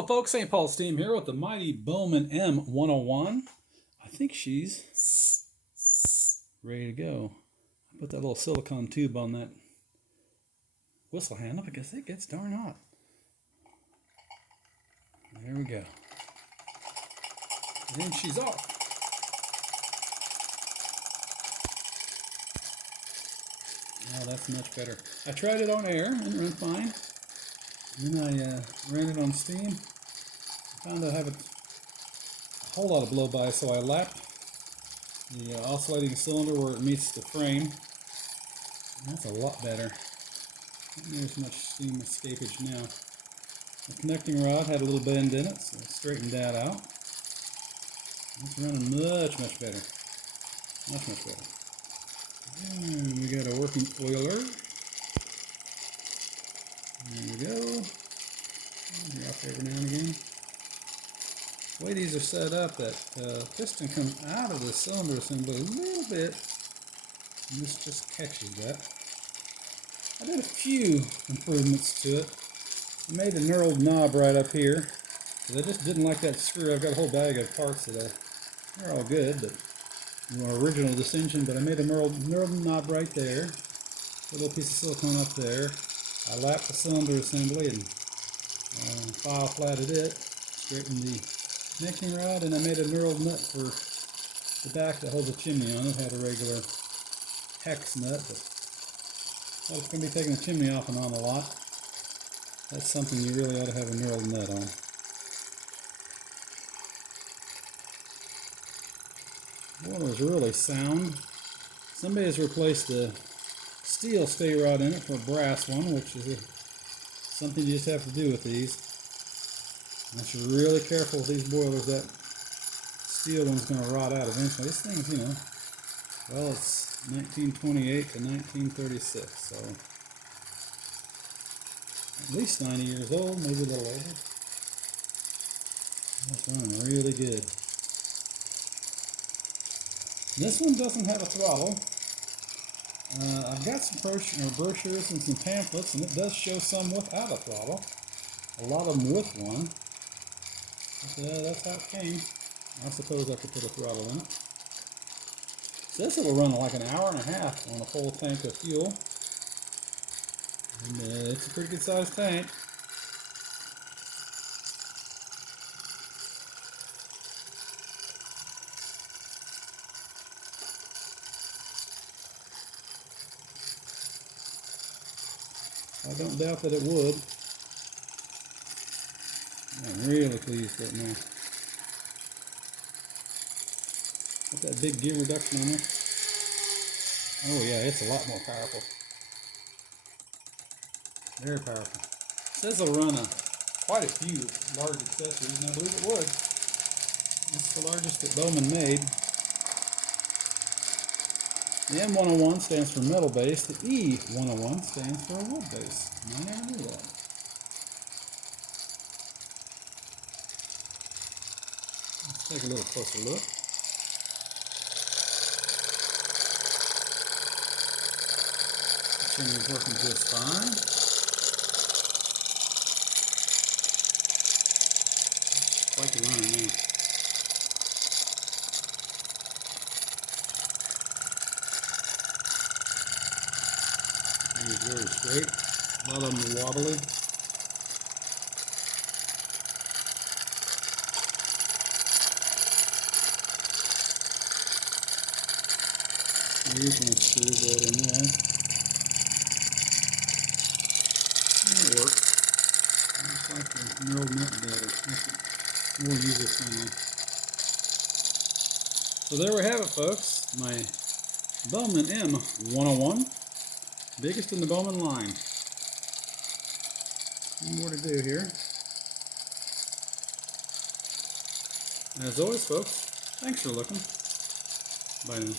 Hello folks, St. Paul's team here with the mighty Boman M101. I think she's ready to go. I put that little silicone tube on that whistle handle because it gets darn hot. There we go. And she's off. Now that's much better. I tried it on air and it ran fine. And then I ran it on steam. I found I have a whole lot of blow by, so I lapped the oscillating cylinder where it meets the frame. And that's a lot better. Not near as much steam escapage now. The connecting rod had a little bend in it, so I straightened that out. It's running much better. Much better. And we got a working oiler. There we go. Drop every now and again. The way these are set up, that piston comes out of the cylinder assembly a little bit, and this just catches that. I did a few improvements to it. I made a knurled knob right up here, because I just didn't like that screw. I've got a whole bag of parts that they're all good, but original this engine, but I made a knurled knob right there, a little piece of silicone up there. I lapped the cylinder assembly and file flatted it, straightened the connecting rod, and I made a knurled nut for the back that holds the chimney on it. Had a regular hex nut, but I was going to be taking the chimney off and on a lot. That's something you really ought to have a knurled nut on. Boiler's really sound. Somebody has replaced the steel stay rod in it for a brass one, which is something you just have to do with these. Unless you're really careful with these boilers, that steel one's going to rot out eventually. This thing's, well, it's 1928 to 1936, so at least 90 years old, maybe a little older. That's running really good. This one doesn't have a throttle. I've got some brochures and some pamphlets, and it does show some without a throttle. A lot of them with one. But, that's how it came. I suppose I could put a throttle in it. So this will run like an hour and a half on a full tank of fuel. And it's a pretty good sized tank. I don't doubt that it would. I'm really pleased right now. Got that big gear reduction on there. Oh yeah, it's a lot more powerful. Very powerful. It says it'll run quite a few large accessories, and I believe it would. It's the largest that Bowman made. The M101 stands for metal base. The E101 stands for wood base. And I never knew that. Let's take a little closer look. The chimney's working just fine. It's quite the runner now. It's very straight. A lot of them are wobbly. Here's my screw bolt in there. And it works. I just like the knurled nut better. It's more user friendly. So there we have it, folks. My Bowman M101. Biggest in the Bowman line. More to do here. As always, folks, thanks for looking. Bye now.